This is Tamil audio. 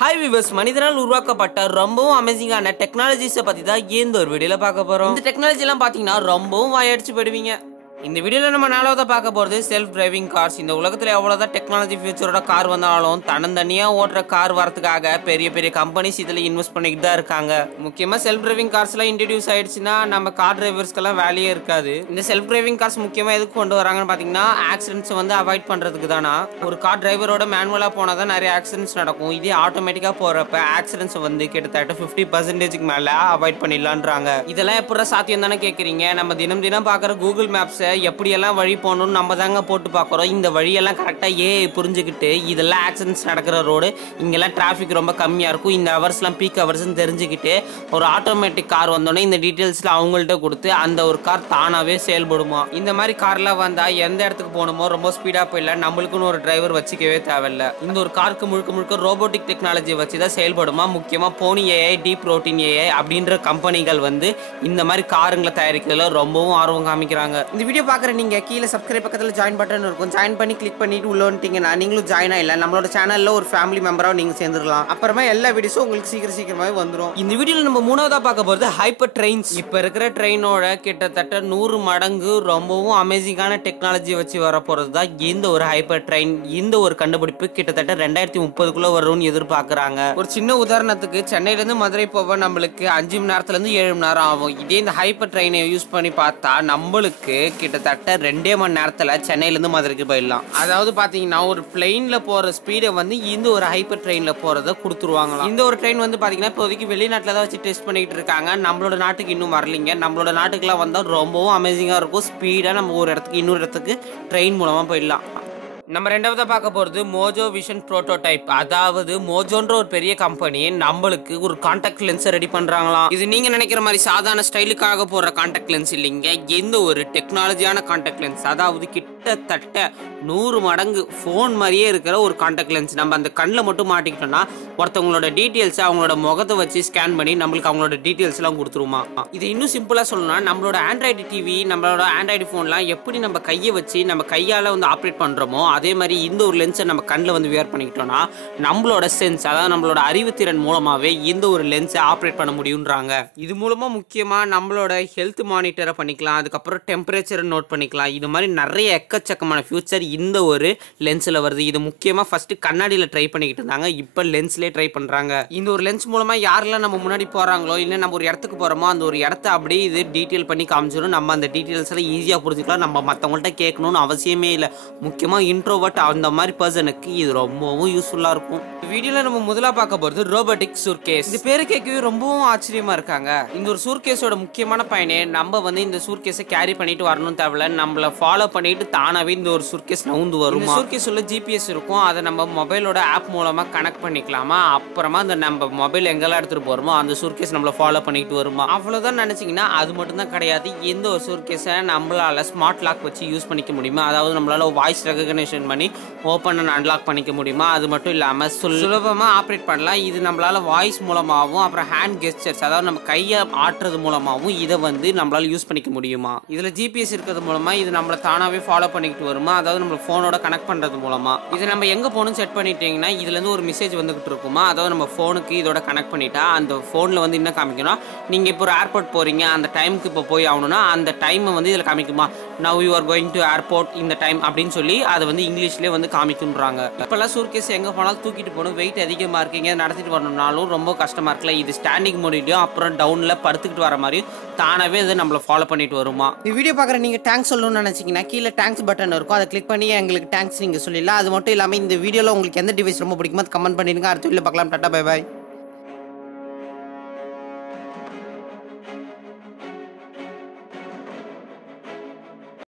ஹாய் விவர்ஸ், மனிதனால் உருவாக்கப்பட்ட ரொம்பவும் அமேசிங்கான டெக்னாலஜிஸை பற்றி தான் இந்த ஒரு வீடியோவில் பார்க்க போகிறோம். இந்த டெக்னாலஜிலாம் பார்த்தீங்கன்னா ரொம்பவும் வாயடிச்சு போயிடுவீங்க. இந்த வீடியோவில் நம்ம நாலாவதாக பார்க்க போகிறது செல்ஃப் டிரைவிங் கார்ஸ். இந்த உலகத்தில் எவ்வளோதான் டெக்னாலஜி ஃபியூச்சரோட கார் வந்தாலும் தன்னந்தனியாக ஓட்டுற கார் வரதுக்காக பெரிய பெரிய கம்பெனிஸ் இதில் இன்வெஸ்ட் பண்ணிக்கிட்டு தான் இருக்காங்க. முக்கியமாக செல்ஃப் டிரைவிங் கார்ஸ்லாம் இன்ட்ரடியூஸ் ஆயிடுச்சுன்னா நம்ம கார் டிரைவர்ஸ்க்கெல்லாம் வேலையே இருக்காது. இந்த செல்ஃப் டிரைவிங் கார்ஸ் முக்கியமாக எதுக்கு கொண்டு வராங்கன்னு பார்த்தீங்கன்னா ஆக்சிடென்ட்ஸை வந்து அவாய்ட் பண்ணுறதுக்கு தானா. ஒரு கார் டிரைவரோட மேனுவலாக போனால் தான் நிறைய ஆக்சிடென்ட்ஸ் நடக்கும். இதே ஆட்டோமேட்டிக்காக போகிறப்ப ஆக்சிடென்ட்ஸை வந்து கிட்டத்தட்ட 50% மேலே அவாய்ட் பண்ணிடலான்றாங்க. இதெல்லாம் எப்படி சாத்தியம் தானே கேட்குறீங்க? நம்ம தினம் தினம் பார்க்குற கூகுள் மேப்ஸை எப்படியெல்லாம் வழி போகணும்னு நம்ம தாங்க போட்டு பார்க்குறோம். இந்த வழியெல்லாம் கரெக்டாக புரிஞ்சுக்கிட்டு இதெல்லாம் ஆக்சிடென்ட்ஸ் நடக்கிற ரோடு, இங்கெல்லாம் டிராஃபிக் ரொம்ப கம்மியாக இருக்கும், இந்த ஹவர்ஸ்லாம் பீக் ஹவர்ஸ்ன்னு தெரிஞ்சுக்கிட்டு ஒரு ஆட்டோமேட்டிக் கார் வந்தோடனே இந்த டீட்டெயில்ஸில் அவங்கள்ட்ட கொடுத்து அந்த ஒரு கார் தானாகவே செயல்படுமா. இந்த மாதிரி கார்லாம் வந்தால் எந்த இடத்துக்கு போகணுமோ ரொம்ப ஸ்பீடாக போயிடல, நம்மளுக்குன்னு ஒரு டிரைவர் வச்சுக்கவே தேவையில்லை. இந்த ஒரு காருக்கு முழுக்க முழுக்க ரோபோட்டிக் டெக்னாலஜியை வச்சு தான் செயல்படுமா. முக்கியமாக போனி ஏஐ, டீப் ரோட்டின் ஏஐ அப்படின்ற கம்பெனிகள் வந்து இந்த மாதிரி காருங்களை தயாரிக்கிறதுல ரொம்பவும் ஆர்வம் காமிக்கிறாங்க. இந்த வீடியோ பார்க்குற நீங்கள் கீழே சப்ஸ்கிரைப் பக்கத்தில் ஜாயின் பட்டன் இருக்கும், ஜாயின் பண்ணி கிளிக் பண்ணிட்டு உள்ள வந்துட்டீங்கன்னா நீங்களும் ஜாயின் ஆகல நம்மளோட சேனலில் ஒரு ஃபேமிலி மெம்பராக நீங்கள் சேர்ந்துடலாம். அப்புறமா எல்லா வீடியோஸும் உங்களுக்கு சீக்கிரமாகவே வந்துடும். இந்த வீடியோவில் நம்ம மூணாவதாக பார்க்க போகிறது ஹைப்பர் ட்ரெயின்ஸ். இப்போ இருக்கிற ட்ரெயினோட கிட்டத்தட்ட 100 மடங்கு ரொம்பவும் அமேசிங்கான டெக்னாலஜி வச்சு வர போகிறது தான் இந்த ஒரு ஹைப்பர் ட்ரெயின். இந்த ஒரு கண்டுபிடிப்பு கிட்டத்தட்ட 2030 வரும்னு எதிர்பார்க்குறாங்க. ஒரு சின்ன உதாரணத்துக்கு சென்னையிலேருந்து மதுரை போக நம்மளுக்கு 5 மணி நேரத்துலேருந்து 7 மணி நேரம் ஆகும். இதே இந்த ஹைப்பர் ட்ரெயினை யூஸ் பண்ணி பார்த்தா நம்மளுக்கு கிட்டத்தட்ட 2 மணி நேரத்தில் சென்னையிலேருந்து மதுரைக்கு போயிடலாம். அதாவது பார்த்தீங்கன்னா ஒரு பிளெயினில் போகிற ஸ்பீடை வந்து இந்த ஒரு ஹைப்பர் ட்ரெயினில் போகிறத கொடுத்துருவாங்களாம். இந்த ஒரு ட்ரெயின் வந்து பார்த்தீங்கன்னா இப்போதைக்கு வெளிநாட்டில் தான் வச்சு டெஸ்ட் பண்ணிக்கிட்டு இருக்காங்க. நம்மளோட நாட்டுக்கு இன்னும் வரலைங்க. நம்மளோட நாட்டுக்குலாம் வந்தால் ரொம்பவும் அமேசிங்காக இருக்கும். ஸ்பீடாக நம்ம ஒரு இடத்துக்கு இன்னொரு இடத்துக்கு ட்ரெயின் மூலமாக போயிடலாம். நம்ம ரெண்டாவதாக பார்க்க போகிறது மோஜோ விஷன் ப்ரோட்டோடைப். அதாவது மோஜோன்ற ஒரு பெரிய கம்பெனி நம்மளுக்கு ஒரு கான்டாக்ட் லென்ஸை ரெடி பண்ணுறாங்களாம். இது நீங்கள் நினைக்கிற மாதிரி சாதாரண ஸ்டைலுக்காக போடுற கான்டாக்ட் லென்ஸ் இல்லைங்க. எந்த ஒரு டெக்னாலஜியான கான்டாக்ட் லென்ஸ், அதாவது கிட்டத்தட்ட 100 மடங்கு ஃபோன் மாதிரியே இருக்கிற ஒரு கான்டாக்ட் லென்ஸ். நம்ம அந்த கண்ணில் மட்டும் மாட்டிக்கிட்டோம்னா ஒருத்தவங்களோட டீட்டெயில்ஸை அவங்களோட முகத்தை வச்சு ஸ்கேன் பண்ணி நம்மளுக்கு அவங்களோட டீட்டெயில்ஸ்லாம் கொடுத்துருமா. இது இன்னும் சிம்பிளாக சொல்லணும்னா நம்மளோட ஆண்ட்ராய்டு டிவி, நம்மளோட ஆண்ட்ராய்டு ஃபோன்லாம் எப்படி நம்ம கையை வச்சு நம்ம கையால் வந்து ஆப்ரேட் பண்ணுறோமோ அதே மாதிரி இந்த ஒரு லென்ஸை நம்ம கண்ணில் வந்து வியர் பண்ணிக்கிட்டோம்னா நம்மளோட சென்ஸ், அதாவது நம்மளோட அறிவுத்திறன் மூலமாகவே இந்த ஒரு லென்ஸை ஆப்ரேட் பண்ண முடியுன்றாங்க. இது மூலமாக முக்கியமாக நம்மளோட ஹெல்த் மானிட்டரை பண்ணிக்கலாம், அதுக்கப்புறம் டெம்பரேச்சரை நோட் பண்ணிக்கலாம். இது மாதிரி நிறைய எக்கச்சக்கமான ஃபியூச்சர் இந்த ஒரு லென்ஸில் வருது. இது முக்கியமாக ஃபஸ்ட்டு கண்ணாடியில் ட்ரை பண்ணிக்கிட்டு இருந்தாங்க, இப்போ லென்ஸ்லேயே ட்ரை பண்ணுறாங்க. இந்த ஒரு லென்ஸ் மூலமாக யாரெல்லாம் நம்ம முன்னாடி போகிறாங்களோ இல்லை நம்ம ஒரு இடத்துக்கு போகிறோமோ அந்த ஒரு இடத்த அப்படியே இது டீட்டெயில் பண்ணி காமிச்சிடும். நம்ம அந்த டீட்டெயில்ஸ் எல்லாம் ஈஸியாக புரிஞ்சுக்கலாம். நம்ம மற்றவங்கள்ட்ட கேட்கணும்னு அவசியமே இல்லை. முக்கியமாக இன்ட்ரோவர்ட் அந்த மாதிரி பர்சனுக்கு இது ரொம்பவும் யூஸ்ஃபுல்லாக இருக்கும். வீடியோவில் நம்ம முதல்ல பார்க்க போகிறது ரோபோட்டிக் சூட்கேஸ். இது பேரு கேட்கவே ரொம்பவும் ஆச்சரியமா இருக்காங்க. இந்த ஒரு சூட்கேஸோட முக்கியமான பயனே நம்ம வந்து இந்த சூட்கேஸை கேரி பண்ணிட்டு வரணும் தேவையில்ல, நம்மளை ஃபாலோ பண்ணிட்டு தானாவே இந்த ஒரு சூட்கேஸ் நவுந்து வரும். சூட்கேஸ் உள்ள ஜிபிஎஸ் இருக்கும், அதை நம்ம மொபைலோட ஆப் மூலமா கனெக்ட் பண்ணிக்கலாமா. அப்புறமா அந்த நம்ம மொபைல் எங்கெல்லாம் எடுத்துட்டு போறோமோ அந்த சூட்கேஸ் நம்மளை ஃபாலோ பண்ணிட்டு வருமா. அவ்வளவுதான் நினைச்சீங்கன்னா அது மட்டும் தான் கிடையாது. எந்த ஒரு சூட்கேஸை நம்மளால ஸ்மார்ட் லாக் வச்சு யூஸ் பண்ணிக்க முடியுமா, அதாவது நம்மளால வாய்ஸ் ரெகக்னிஷன் பண்ணி ஓப்பன் அண்ட் அன்லாக் பண்ணிக்க முடியுமா. அது மட்டும் இல்லாமல் சுலபமாக ஆப்ரேட் பண்ணலாம். இது நம்மளால் வாய்ஸ் மூலமாகவும் அப்புறம் ஹேண்ட் கெஸ்டர்ஸ், அதாவது நம்ம கையை ஆட்டுறது மூலமாகவும் இதை வந்து நம்மளால் யூஸ் பண்ணிக்க முடியுமா. இதில் ஜிபிஎஸ் இருக்கிறது மூலமாக இது நம்மளை தானாகவே ஃபாலோ பண்ணிக்கிட்டு வருமா, அதாவது நம்ம ஃபோனோட கனெக்ட் பண்ணுறது மூலமாக. இதை நம்ம எங்கே போகணும்னு செட் பண்ணிட்டீங்கன்னா இதுலேருந்து ஒரு மெசேஜ் வந்துகிட்டு இருக்குமா, அதாவது நம்ம ஃபோனுக்கு இதோட கனெக்ட் பண்ணிட்டா அந்த ஃபோனில் வந்து என்ன காமிக்கணும், நீங்கள் இப்போ ஒரு ஏர்போர்ட் போகிறீங்க அந்த டைமுக்கு இப்போ போய் ஆகணும்னா அந்த டைமை வந்து இதில் காமிக்குமா. Now you are going to airport இந்த டைம் அப்படின்னு சொல்லி அதை வந்து இங்கிலீஷ்லேயே வந்து காமிக்குன்றாங்க. இப்போல்லாம் சூட்கேஸ் எங்கே போனாலும் தூக்கிட்டு போகணும், வெயிட் அதிகமாக இருக்கீங்க, நடத்திட்டு வரணும்னாலும் ரொம்ப கஷ்டமாக இருக்குல்ல. இது ஸ்டாண்டிங் மோடிலையும் அப்புறம் டவுனில் படுத்துக்கிட்டு வர மாதிரியும் தானாகவே இது நம்மளை ஃபாலோ பண்ணிட்டு வருமா. இந்த வீடியோ பார்க்குற நீங்கள் தேங்க்ஸ் சொல்லணும்னு நினச்சிங்கன்னா கீழே தேங்க்ஸ் பட்டன் இருக்கும், அதை கிளிக் பண்ணி எங்களுக்கு தேங்க்ஸ் நீங்கள் சொல்லிடலாம். அது மட்டும் இல்லாமல் இந்த வீடியோவில் உங்களுக்கு எந்த டிவைஸ் ரொம்ப பிடிக்குமோ அது கமெண்ட் பண்ணிடுங்க. அடுத்த வீடியோவில் பார்க்கலாம். Tata, bye bye.